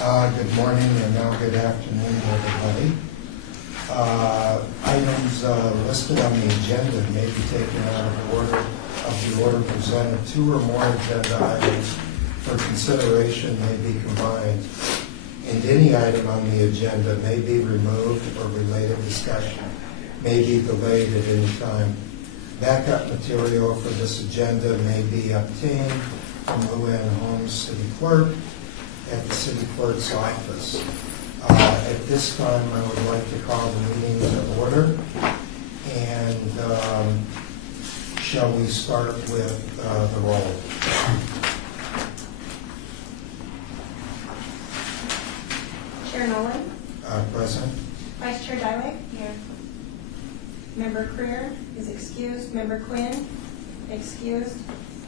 Good morning and now good afternoon, everybody. Items listed on the agenda may be taken out of the order presented. Two or more agenda items for consideration may be combined, and any item on the agenda may be removed or related discussion may be delayed at any time. Backup material for this agenda may be obtained from Luann Holmes, City Clerk, at the City Clerk's office. At this time, I would like to call the meeting to order. And shall we start with the roll? Chair Nolan. Present. Vice Chair Dywick. Here. Member Creer is excused. Member Quinn, excused.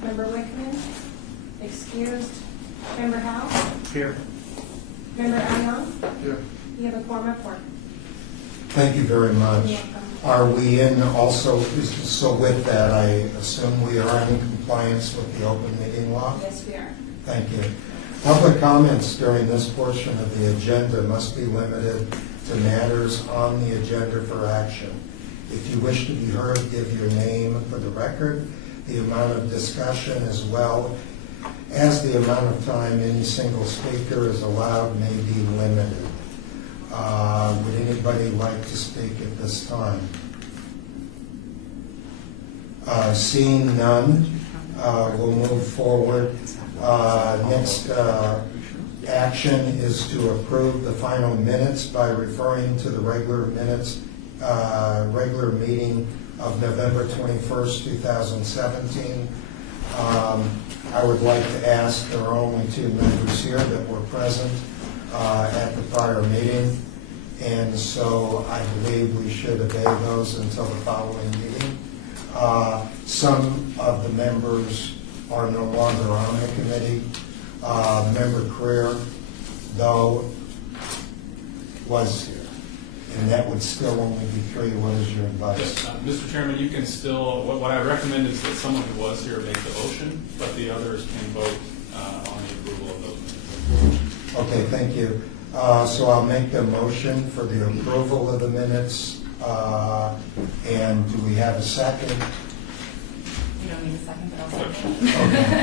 Member Wickman, excused. Member Howe. Here. Member Ayon. Here. You have a quorum of 4. Thank you very much. Are we in also, so with that, I assume we are in compliance with the open meeting law? Yes, we are. Thank you. Public comments during this portion of the agenda must be limited to matters on the agenda for action. If you wish to be heard, give your name for the record, the amount of discussion, as well as the amount of time any single speaker is allowed may be limited. Would anybody like to speak at this time? Seeing none, we'll move forward. Next action is to approve the final minutes by referring to the regular meeting of November 21st, 2017. I would like to ask, there are only 2 members here that were present at the prior meeting, and so I believe we should obey those until the following meeting. Some of the members are no longer on the committee. Member Creer, though, was here, and that would still only be 3. What is your advice? Mr. Chairman, you can still, what I recommend is that someone who was here make the motion, but the others can vote on the approval of those minutes. Okay, thank you. So I'll make the motion for the approval of the minutes. And do we have a second? You don't need a second, but I'll second. Okay.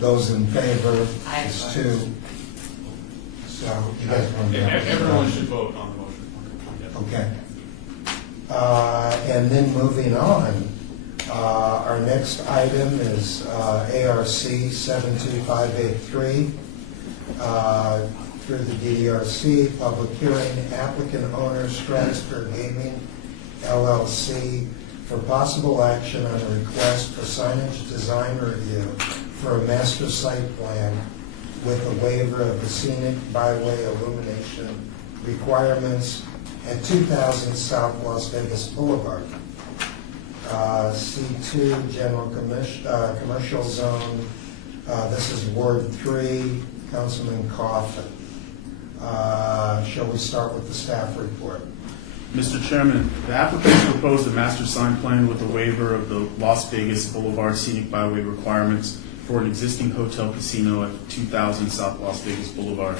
Those in favor Aye. is 2. So you guys want to... Everyone should vote on the motion. Yes. Okay. And then moving on, our next item is ARC 72583. Through the DRC, public hearing, applicant owner Stratosphere Gaming, LLC, for possible action on a request for signage design review for a master site plan with a waiver of the scenic byway illumination requirements at 2000 South Las Vegas Boulevard. C2 General Commercial Zone. This is Ward 3, Councilman Coffin. Shall we start with the staff report? Mr. Chairman, the applicants proposed a master sign plan with a waiver of the Las Vegas Boulevard scenic byway requirements for an existing hotel casino at 2000 South Las Vegas Boulevard.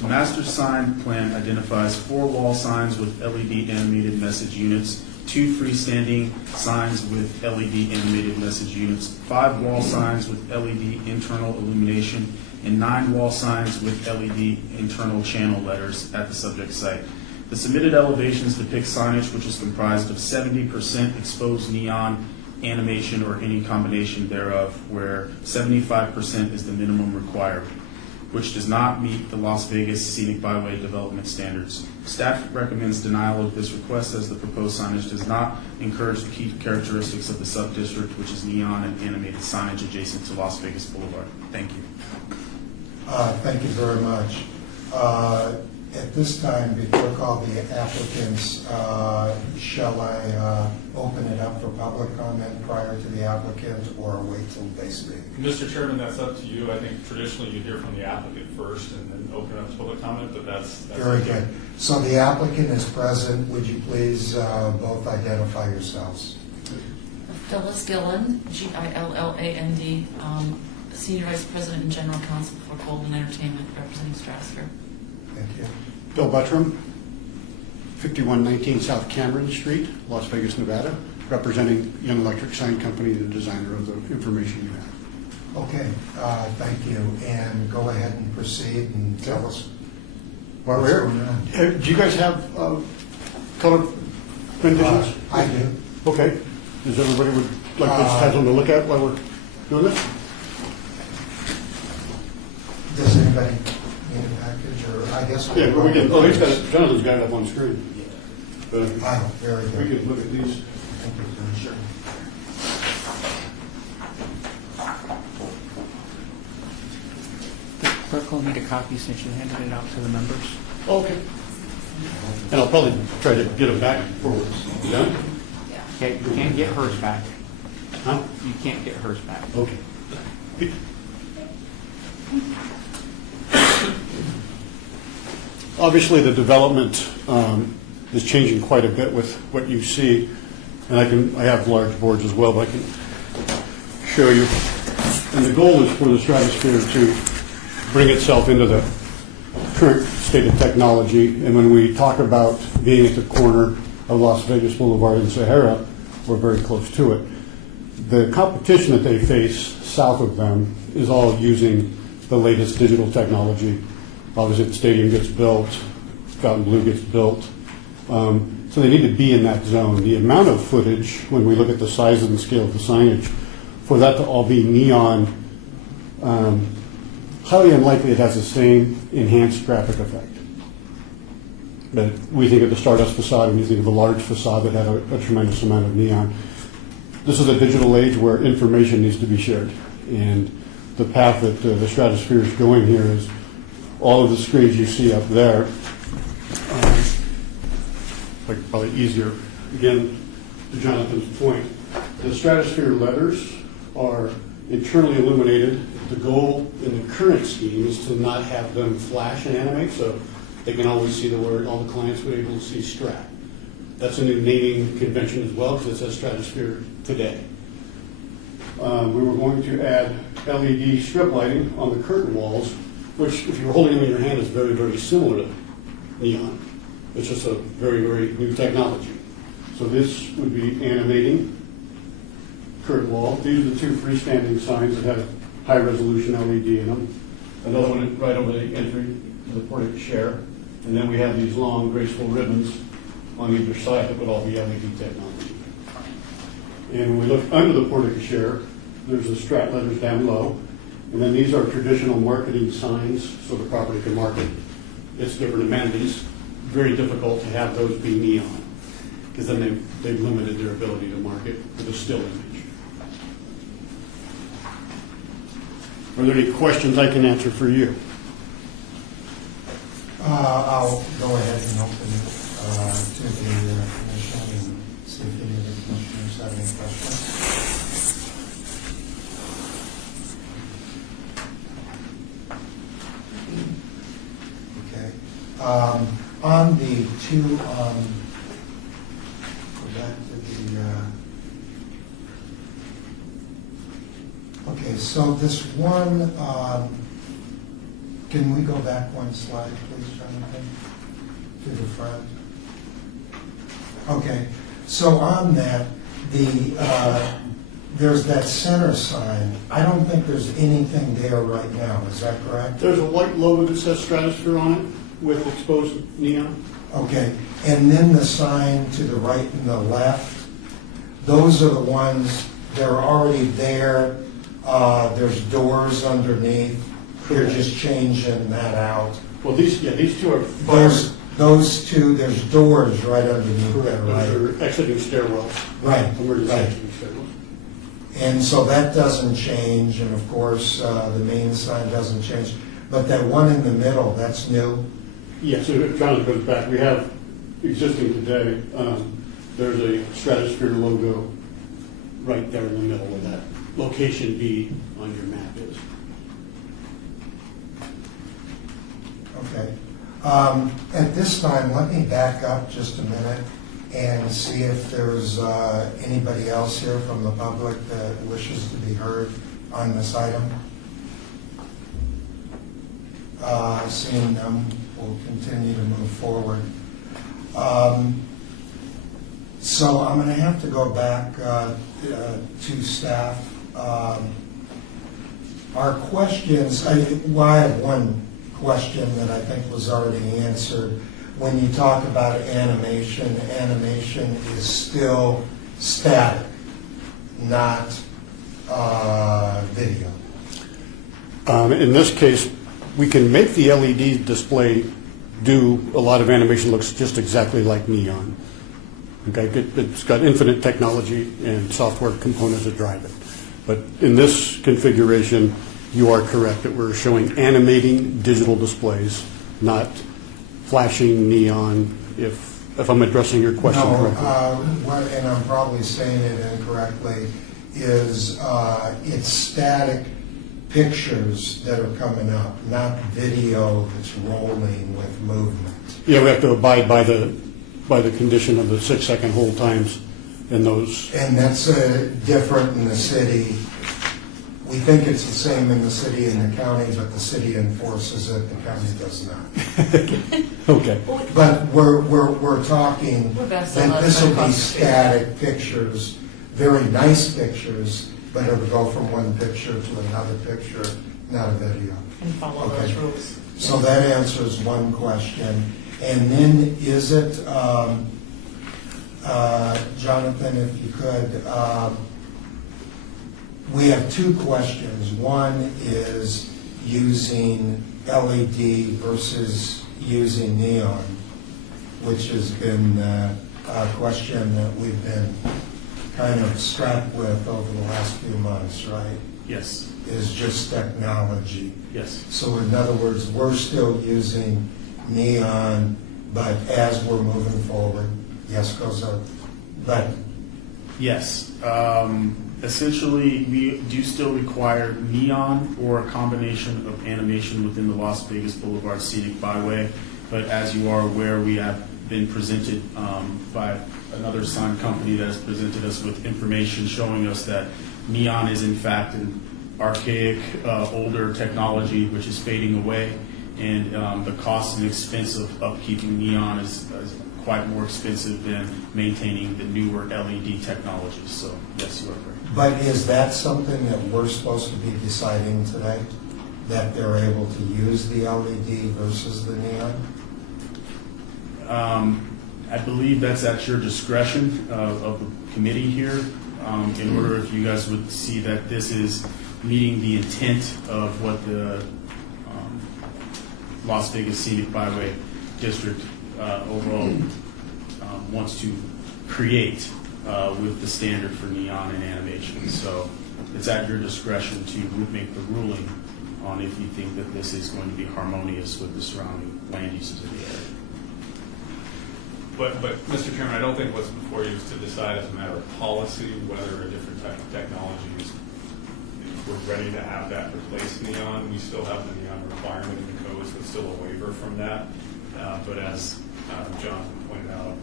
The master sign plan identifies 4 wall signs with LED animated message units, 2 freestanding signs with LED animated message units, 5 wall signs with LED internal illumination, and 9 wall signs with LED internal channel letters at the subject site. The submitted elevations depict signage which is comprised of 70% exposed neon animation or any combination thereof, where 75% is the minimum required, which does not meet the Las Vegas Scenic Byway development standards. Staff recommends denial of this request as the proposed signage does not encourage the key characteristics of the sub-district, which is neon and animated signage adjacent to Las Vegas Boulevard. Thank you. Thank you very much. At this time, before I call the applicants, shall I open it up for public comment prior to the applicant, or wait till they speak? Mr. Chairman, that's up to you. I think traditionally you hear from the applicant first and then open up to public comment, but that's Very good. So the applicant is present. Would you please both identify yourselves? Phyllis Gilland, Gilland, Senior Vice President and General Counsel for Golden Entertainment, representing Stratosphere. Thank you. Bill Buttram, 5119 South Cameron Street, Las Vegas, Nevada, representing Young Electric Sign Company, the designer of the information you have. Okay, thank you. And go ahead and proceed and tell us While what's we're going on. here, do you guys have color renditions? I do. Okay. Does everybody would like to have something to look at while we're doing this? Does anybody need a package, or I guess? Yeah, but we can. Oh, he's got it. Jonathan's got it up on screen. Oh, very We good. can look at these. Thank you, Commissioner. The clerk will need a copy since you handed it out to the members. Okay. And I'll probably try to get them back forward. Done? Okay, you can't get hers back. Huh? You can't get hers back. Okay. Obviously, the development is changing quite a bit with what you see, and I have large boards as well, but I can show you. And the goal is for the Stratosphere to bring itself into the current state of technology. And when we talk about being at the corner of Las Vegas Boulevard and Sahara, we're very close to it. The competition that they face south of them is all using the latest digital technology. Obviously, the stadium gets built, Fontainebleau gets built. So they need to be in that zone. The amount of footage, when we look at the size and scale of the signage, for that to all be neon, highly unlikely it has the same enhanced graphic effect. But we think of the Stardust facade, and we think of a large facade that had a tremendous amount of neon. This is a digital age where information needs to be shared. And the path that the Stratosphere is going here is all of the screens you see up there, like probably easier. Again, to Jonathan's point, the Stratosphere letters are internally illuminated. The goal in the current scheme is to not have them flash and animate, so they can always see the word. All the clients will be able to see Strat. That's a new naming convention as well, because it says Stratosphere today. We were going to add LED strip lighting on the curtain walls, which, if you were holding them in your hand, is very, very similar to neon. It's just a very, very new technology. So this would be animating curtain wall. These are the two freestanding signs that have high resolution LED in them. Another one right over the entry to the portico share. And then we have these long, graceful ribbons on either side that would all be LED technology. And when we look under the portico share, there's the Strat letters down low. And then these are traditional marketing signs, so the property can market its different amenities. Very difficult to have those be neon, because then they've limited their ability to market with a still image. Are there any questions I can answer for you? I'll go ahead and open it to the commission and see if any of the commissioners have any questions. Okay. On the two, go back to the, okay, so this one, can we go back one slide, please, Jonathan, to the front? Okay, so on that, there's that center sign. I don't think there's anything there right now, is that correct? There's a white logo that says Stratosphere on it with exposed neon. Okay, and then the sign to the right and the left, those are the ones, they're already there. There's doors underneath. They're just changing that out. Well, these two are Those two, there's doors right underneath there, correct. right? Those are exiting stairwells. Right, Emergency right. exiting stairwells. And so that doesn't change, and of course, the main sign doesn't change. But that one in the middle, that's new? Yes, so if Jonathan goes back, we have existing today, there's a Stratosphere logo right there in the middle where that location B on your map is. Okay. At this time, let me back up just a minute and see if there's anybody else here from the public that wishes to be heard on this item. Seeing none, we'll continue to move forward. So I'm going to have to go back to staff. Our questions, I have one question that I think was already answered. When you talk about animation, animation is still static, not video. In this case, we can make the LED display do a lot of animation, looks just exactly like neon. Okay, it's got infinite technology and software components that drive it. But in this configuration, you are correct that we're showing animating digital displays, not flashing neon, if I'm addressing your question correctly. And I'm probably saying it incorrectly, is it's static pictures that are coming up, not video that's rolling with movement. Yeah, we have to abide by the condition of the 6-second hold times and those. And that's different in the city. We think it's the same in the city and the county, but the city enforces it, the county does not. Okay. But we're talking We're gonna that sell those this will be across the street. static pictures, very nice pictures, but it'll go from one picture to another picture, not a video. And follow Okay. those rules. So that answers one question. And then is it, Jonathan, if you could, we have two questions. One is using LED versus using neon, which has been a question that we've been kind of strapped with over the last few months, right? Yes, Is just technology. yes. So in other words, we're still using neon, but as we're moving forward, yes, goes up. But Yes. Essentially, we do still require neon or a combination of animation within the Las Vegas Boulevard Scenic Byway. But as you are aware, we have been presented by another sign company that has presented us with information showing us that neon is in fact an archaic, older technology which is fading away. And the cost and expense of upkeeping neon is quite more expensive than maintaining the newer LED technologies. So yes, you are correct. But is that something that we're supposed to be deciding today? That they're able to use the LED versus the neon? I believe that's at your discretion of the committee here. In order, if you guys would see that this is meeting the intent of what the Las Vegas Scenic Byway District overall wants to create with the standard for neon and animation. So it's at your discretion to make the ruling on if you think that this is going to be harmonious with the surrounding land uses of the area. But, Mr. Chairman, I don't think what's before you is to decide as a matter of policy whether a different type of technology is, if we're ready to have that replace neon. We still have the neon requirement in the code, so it's still a waiver from that. But as Jonathan pointed out,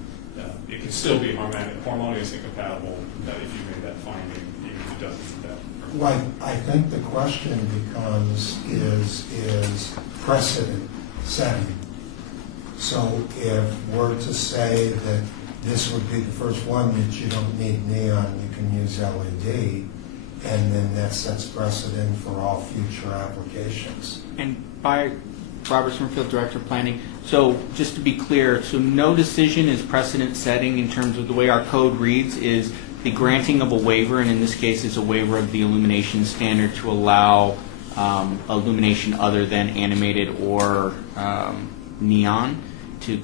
it can still be harmonious and compatible if you made that finding, even if it doesn't meet that. Well, I think the question becomes is precedent setting. So if we're to say that this would be the first one that you don't need neon, you can use LED, and then that sets precedent for all future applications. And by Robert Smithfield, Director of Planning. So just to be clear, so no decision is precedent setting in terms of the way our code reads is the granting of a waiver, and in this case it's a waiver of the illumination standard to allow illumination other than animated or neon to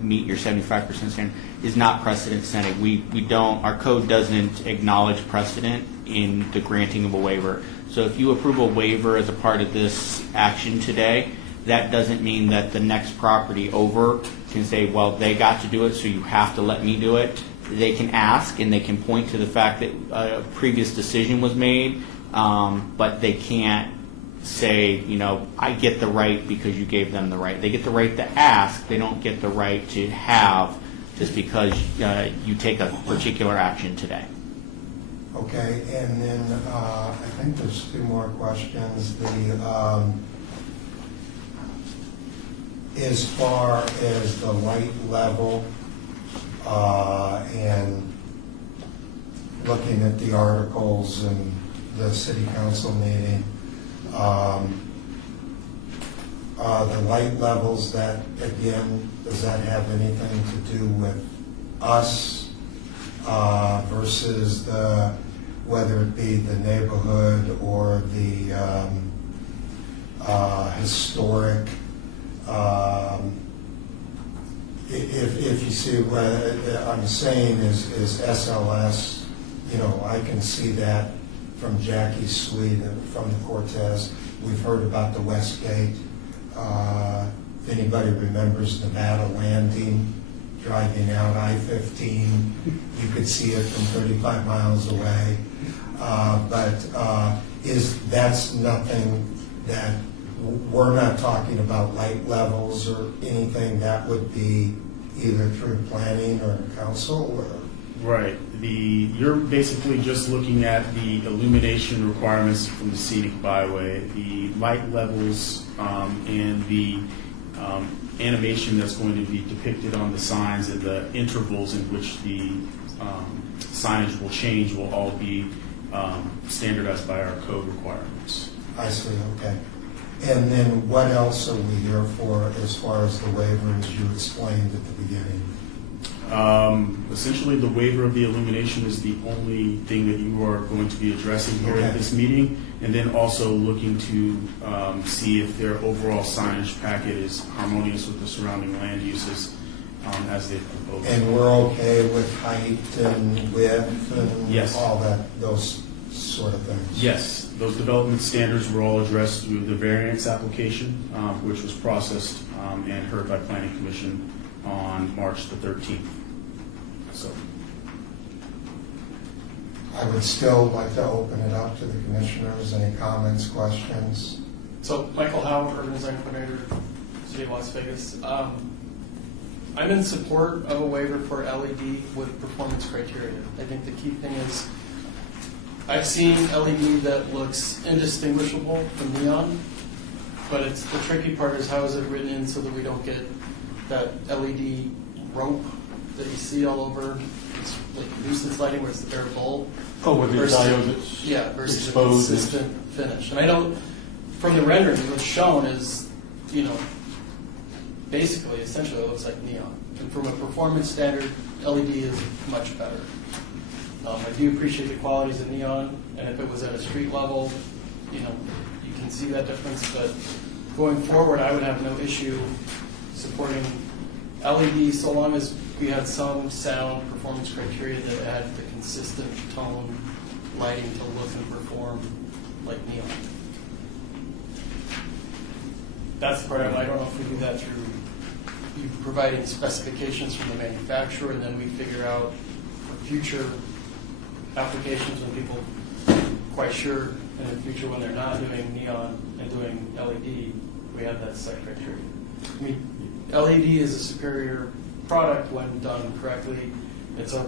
meet your 75% standard is not precedent setting. We don't, our code doesn't acknowledge precedent in the granting of a waiver. So if you approve a waiver as a part of this action today, that doesn't mean that the next property over can say, well, they got to do it, so you have to let me do it. They can ask and they can point to the fact that a previous decision was made, but they can't say, you know, I get the right because you gave them the right. They get the right to ask. They don't get the right to have just because you take a particular action today. Okay, and then I think there's two more questions. as far as the light level, and looking at the articles and the city council meeting, the light levels, that, again, does that have anything to do with us versus whether it be the neighborhood or the historic? If you see what I'm saying is SLS, I can see that from Jackie's suite and from the Cortez. We've heard about the Westgate. If anybody remembers Nevada Landing, driving out I-15, you could see it from 35 miles away. But that's nothing that, we're not talking about light levels or anything that would be either through planning or council or? Right. You're basically just looking at the illumination requirements from the scenic byway, the light levels, and the animation that's going to be depicted on the signs, and the intervals in which the signage will change will all be standardized by our code requirements. I see, okay. And then what else are we here for as far as the waivers you explained at the beginning? Essentially, the waiver of the illumination is the only thing that you are going to be addressing here at this meeting, and then also looking to see if their overall signage packet is harmonious with the surrounding land uses as they've proposed. And we're okay with height and width and Yes. all that, those sort of things? Yes, those development standards were all addressed through the variance application, which was processed and heard by Planning Commission on March the 13th. So, I would still like to open it up to the commissioners. Any comments, questions? So, Michael Howe, Urban Design Coordinator, City of Las Vegas. I'm in support of a waiver for LED with performance criteria. I think the key thing is I've seen LED that looks indistinguishable from neon, but the tricky part is how is it written in so that we don't get that LED rope that you see all over. It's like nuisance lighting where it's the bare bulb. Oh, with the versus- diode that's versus exposed. a consistent finish. And I know from the rendering, what's shown is, basically, essentially, it looks like neon. And from a performance standard, LED is much better. I do appreciate the qualities of neon, and if it was at a street level, you can see that difference. But going forward, I would have no issue supporting LED so long as we had some sound performance criteria that had the consistent tone lighting to look and perform like neon. That's the part I don't know if we do that through you providing specifications from the manufacturer, and then we figure out for future applications when people are quite sure in the future when they're not doing neon and doing LED, we have that set criteria. I mean, LED is a superior product when done correctly. It's a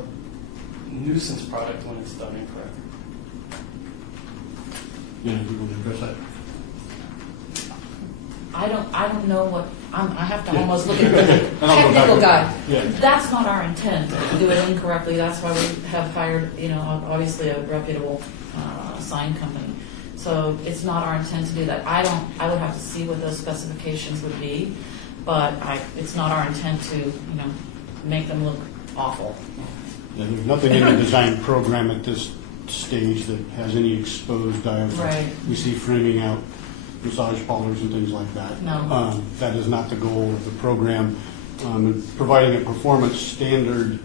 nuisance product when it's done incorrectly. Yeah, people can address that. I don't know what, I have to almost look at the And I'll go technical back guy. to- yeah. That's not our intent, to do it incorrectly. That's why we have hired, obviously a reputable sign company. So it's not our intent to do that. I would have to see what those specifications would be, but it's not our intent to, make them look awful. Yeah, there's nothing in the design program at this stage that has any exposed diodes. Right. We see framing out massage parlors and things like that. No. That is not the goal of the program. And providing a performance standard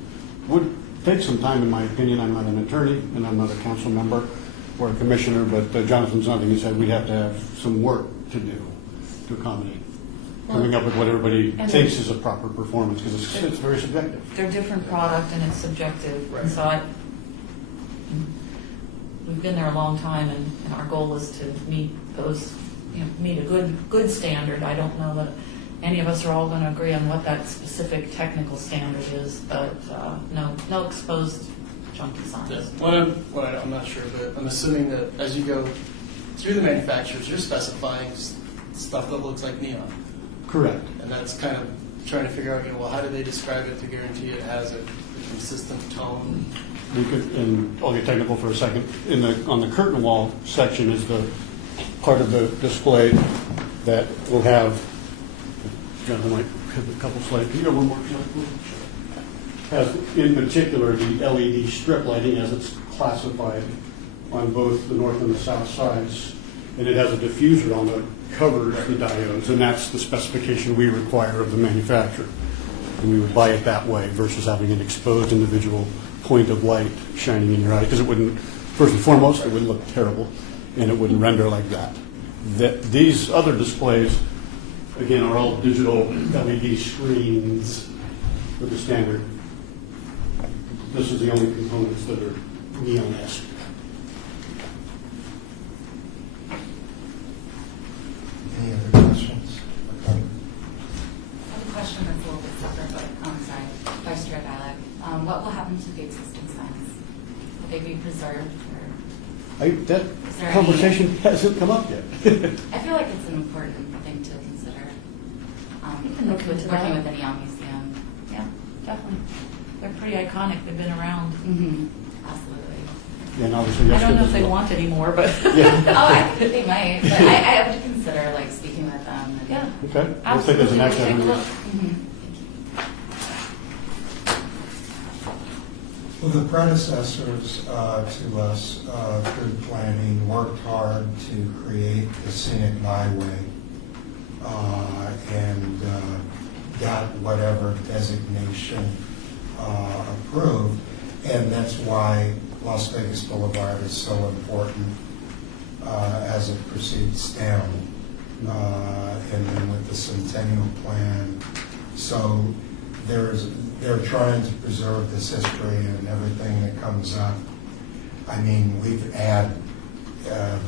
would take some time, in my opinion. I'm not an attorney, and I'm not a council member or a commissioner, but Jonathan's nothing. He said we'd have to have some work to do to accommodate. Coming up with what everybody And thinks is a proper performance, because it's very subjective. They're different product and it's subjective. Right. And so we've been there a long time, and our goal is to meet those, meet a good standard. I don't know that any of us are all going to agree on what that specific technical standard is, but no exposed chunky signs. Yeah. I'm not sure, but I'm assuming that as you go through the manufacturers, you're specifying stuff that looks like neon. Correct. And that's kind of trying to figure out, well, how do they describe it to guarantee it has a consistent tone? We could, and I'll get technical for a second. On the curtain wall section is the part of the display that will have, Jonathan might have a couple slides. Can you go one more slide, please? Has in particular the LED strip lighting as it's classified on both the north and the south sides. And it has a diffuser on the covers the diodes, and that's the specification we require of the manufacturer. And we would buy it that way versus having an exposed individual point of light shining in your eye, because it wouldn't, first and foremost, it would look terrible, and it wouldn't render like that. These other displays, again, are all digital LED screens with the standard. This is the only components that are neon-esque. Any other questions? I have a question that's a little bit separate, but sorry, Vice Chair Dialog. What will happen to the existing signs? Will they be preserved? Or That there conversation hasn't come up yet. I feel like it's an important thing to consider. can look into Working that. with the Neon Museum. Yeah, definitely. They're pretty iconic. They've been around. Absolutely. And obviously, I yes, don't know as if they well. want any more, but Yeah. Oh, I think they might, but I would consider like speaking with them. And, yeah, Okay. We'll take it as absolutely. an We'll action take a item. look. Mhm. Well, the predecessors to us through planning worked hard to create the scenic byway and got whatever designation approved. And that's why Las Vegas Boulevard is so important as it proceeds down. And then with the Centennial Plan. So they're trying to preserve this history and everything that comes up. I mean, we've had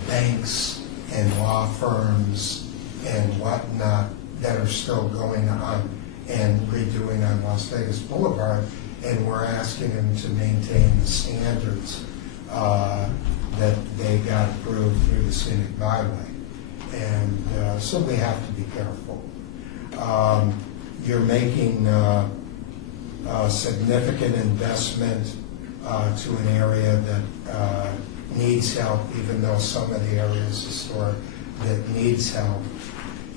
banks and law firms and whatnot that are still going on and redoing on Las Vegas Boulevard, and we're asking them to maintain the standards that they got approved through the scenic byway. And so we have to be careful. You're making significant investment to an area that needs help, even though some of the areas historic that needs help.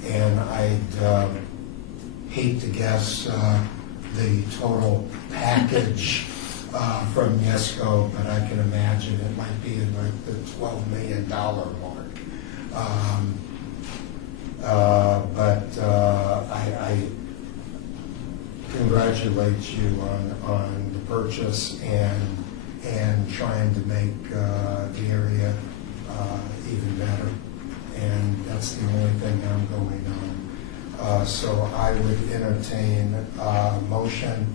And I'd hate to guess the total package from YESCO, but I can imagine it might be in like the $12 million mark. But I congratulate you on the purchase and trying to make the area even better. And that's the only thing I'm going on. So I would entertain a motion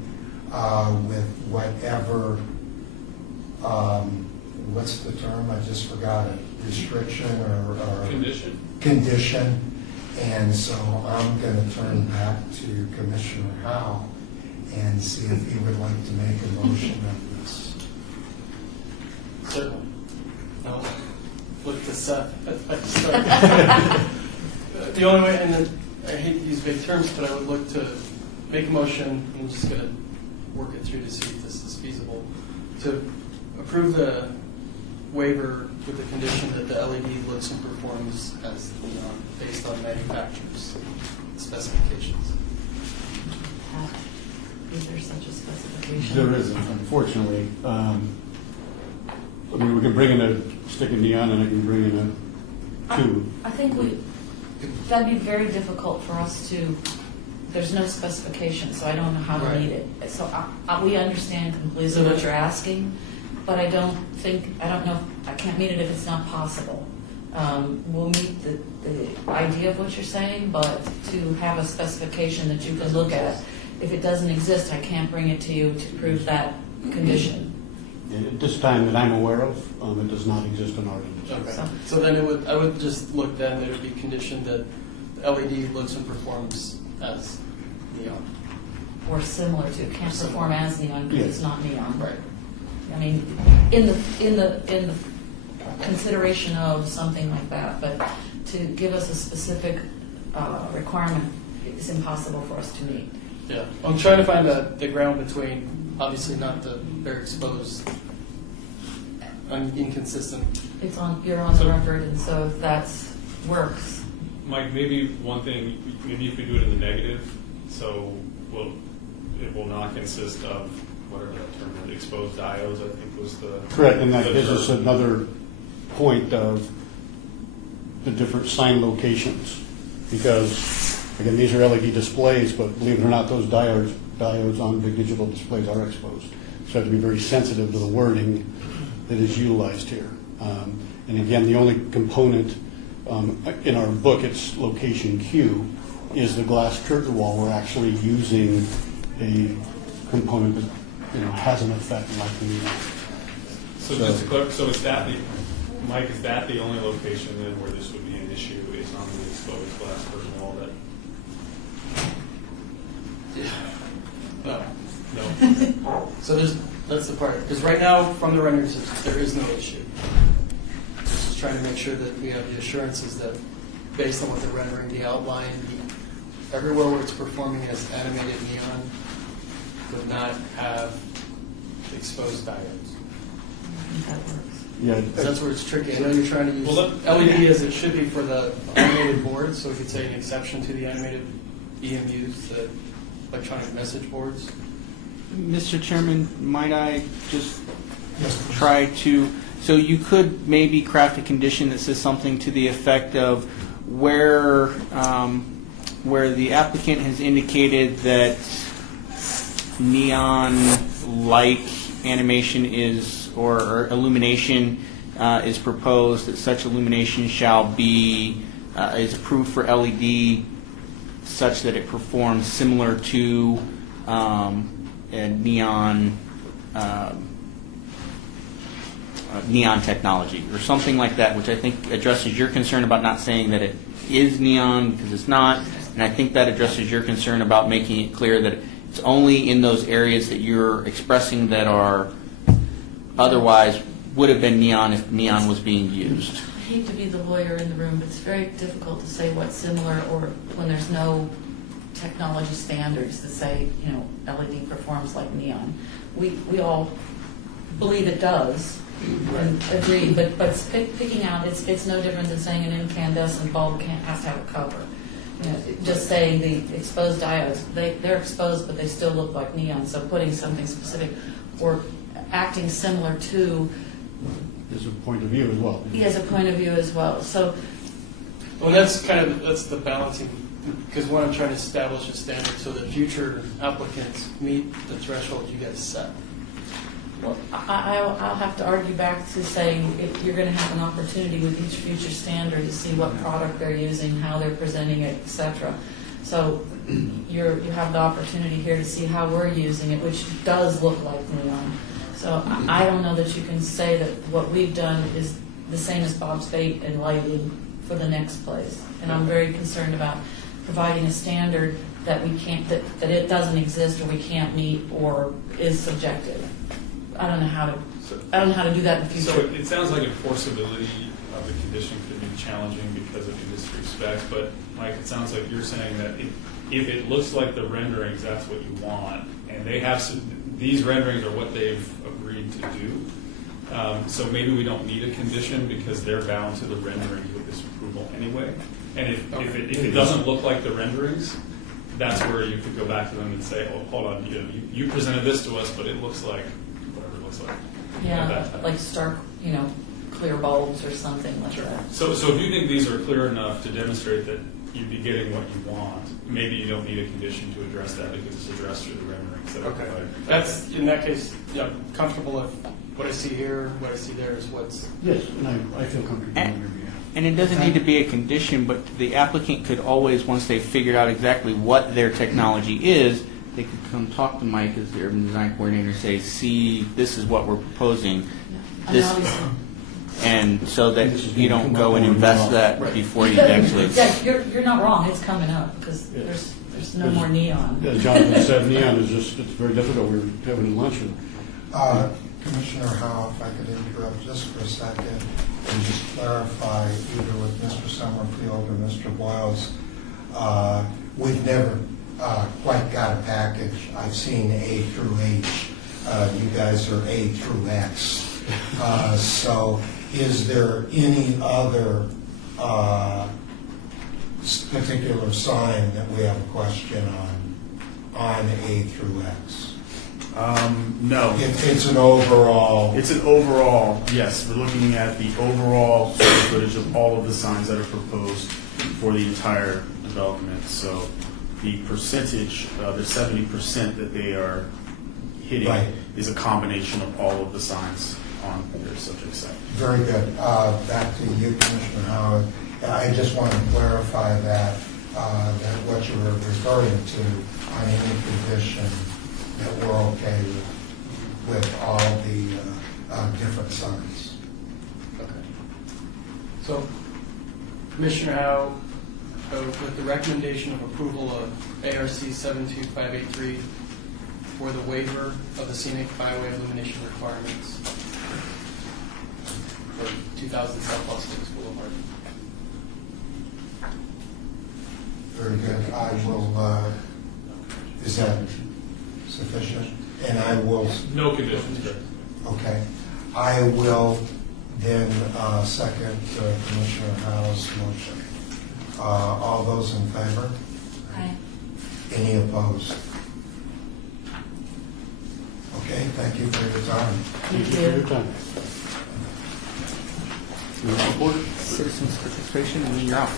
with whatever, what's the term? I just forgot it. Restriction or condition. And so I'm going to turn back to Commissioner Howe and see if he would like to make a motion of this. Certainly. I'll look to Seth. I'd start. The only way, and then I hate to use big terms, but I would look to make a motion. I'm just going to work it through to see if this is feasible. To approve the waiver with the condition that the LED looks and performs as neon based on manufacturer's specifications. Is there such a specification? There isn't, unfortunately. I mean, we can bring in a stick of neon and I can bring in a tube. I think that'd be very difficult for us to, there's no specification, so I don't know how to Right. meet it. So we understand completely what you're asking, but I don't know, I can't meet it if it's not possible. We'll meet the idea of what you're saying, but to have a specification that you can look at, if it doesn't exist, I can't bring it to you to prove that condition. And at this time that I'm aware of, it does not exist in our industry. Okay. So then I would just look then, it would be conditioned that the LED looks and performs as neon. Or similar to, it can't perform as neon because it's not neon. Right. I mean, in the consideration of something like that, but to give us a specific requirement, it's impossible for us to meet. Yeah, I'm trying to find the ground between, obviously not the very exposed, inconsistent. It's on, you're on the record, and so if that works. Mike, maybe one thing, maybe you could do it in the negative, so it will not consist of, whatever that term is, exposed diodes, I think was the. Correct, and that the gives us term. another point of the different sign locations. Because, again, these are LED displays, but believe it or not, those diodes on big digital displays are exposed. So you have to be very sensitive to the wording that is utilized here. And again, the only component in our book, it's location Q, is the glass curtain wall. We're actually using a component that has an effect like the neon. So just to clarify, so is that Mike, is that the only location then where this would be an issue, is on the exposed glass curtain wall that? No. No. So that's the part, because right now, from the renderings, there is no issue. Just trying to make sure that we have the assurances that, based on what they're rendering, the outline, everywhere where it's performing as animated neon, would not have exposed diodes. I think that works. Yeah, So that's where it's tricky. I know you're trying to use Well, LED as it should be for the animated boards, so we could say an exception to the animated EMUs, the electronic message boards. Mr. Chairman, might I just Yes, please. try to, so you could maybe craft a condition that says something to the effect of where the applicant has indicated that neon-like animation is, or illumination is proposed, that such illumination shall be, is approved for LED such that it performs similar to a neon neon technology or something like that, which I think addresses your concern about not saying that it is neon because it's not, and I think that addresses your concern about making it clear that it's only in those areas that you're expressing that are otherwise would have been neon if neon was being used. I hate to be the lawyer in the room, but it's very difficult to say what's similar or when there's no technology standards to say, LED performs like neon. We all believe it does and agree, but picking out, it's no different than saying an incandescent bulb has to have a cover. Just saying the exposed diodes, they're exposed, but they still look like neon. So putting something specific or acting similar to is a point of view as well. he has a point of view as well. So Well, that's the balancing, because what I'm trying to establish a standard so that future applicants meet the threshold you guys set. well, I'll have to argue back to saying if you're going to have an opportunity with each future standard to see what product they're using, how they're presenting it, etc. So you have the opportunity here to see how we're using it, which does look like neon. So I don't know that you can say that what we've done is the same as Bob's Bait and lighting for the next place. And I'm very concerned about providing a standard that we can't, that it doesn't exist or we can't meet or is subjective. I don't know how to do that in the So future. it sounds like enforceability of the condition could be challenging because of industry specs, but Mike, it sounds like you're saying that if it looks like the renderings, that's what you want, and they have these renderings are what they've agreed to do. So maybe we don't need a condition because they're bound to the renderings with this approval anyway. And if it doesn't look like the renderings, that's where you could go back to them and say, oh, hold on, you presented this to us, but it looks like whatever it looks like. Yeah, like stark, clear bulbs or something like that. So if you think these are clear enough to demonstrate that you'd be getting what you want, maybe you don't need a condition to address that because it's addressed through the renderings that are Okay. provided. That's, in that case, comfortable if what I see here, what I see there is what's. Yes, and I feel comfortable in your view. And it doesn't need to be a condition, but the applicant could always, once they've figured out exactly what their technology is, they could come talk to Mike as the urban design coordinator and say, see, this is what we're proposing. I This, mean, obviously, and so that This is you gonna don't come go up and on invest the- that Right. before you actually. Yeah, you're not wrong. It's coming up because Yes. there's no more neon. As Jonathan said, neon is just, it's very difficult. We were having lunch and Commissioner Howe, if I could interrupt just for a second and just clarify either with Mr. Summerfield or Mr. Boyles, we've never quite got a package. I've seen A through H. You guys are A through X. So is there any other particular sign that we have a question on A through X? No. It's an overall. It's an overall, yes, we're looking at the overall square footage of all of the signs that are proposed for the entire development. So the percentage, the 70% that they are hitting Right. is a combination of all of the signs on their subject site. Very good. Back to you, Commissioner Howard. I just want to clarify that what you were referring to on any condition that we're okay with all the different signs. Okay. So, Commissioner Howe, with the recommendation of approval of ARC 72583 for the waiver of the scenic byway illumination requirements for 2000 South Las Vegas Boulevard. Very good. I will, is that sufficient? And I will, No conditions, Chair. okay. I will then second Commissioner Howe's motion. All those in favor? Aye. Any opposed? Okay, thank you for your time. Thank For your you. time. Citizens participation, and then you're out.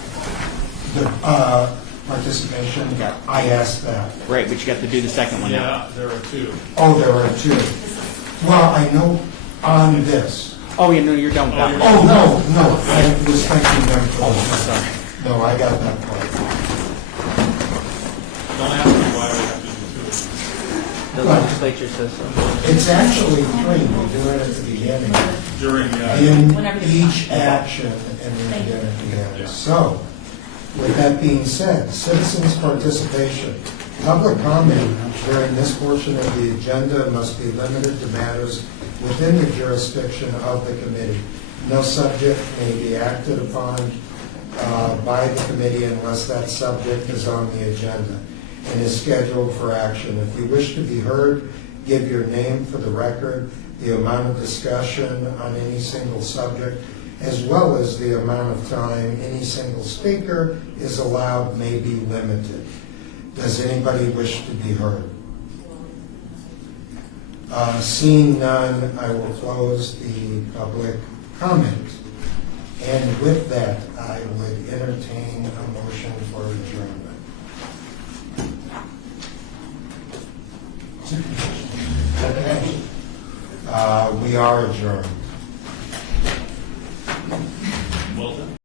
The participation, Yeah. I asked that. Right, but you got to do the second one now. Yeah, there are two. Oh, there are two. Well, I know on this. Oh, yeah, no, you're done with that one. Oh, no, I was thinking them for Oh, the sorry. No, I got that part. Don't ask me why we have to do two of them. The legislature says so. It's actually three, we do it at the beginning. During, In Whenever you're each done. action, and then again at the Yeah. end. So, with that being said, citizens' participation. Public comment during this portion of the agenda must be limited to matters within the jurisdiction of the committee. No subject may be acted upon by the committee unless that subject is on the agenda and is scheduled for action. If you wish to be heard, give your name for the record, the amount of discussion on any single subject, as well as the amount of time any single speaker is allowed may be limited. Does anybody wish to be heard? Seeing none, I will close the public comment. And with that, I would entertain a motion for adjournment. Okay. We are adjourned.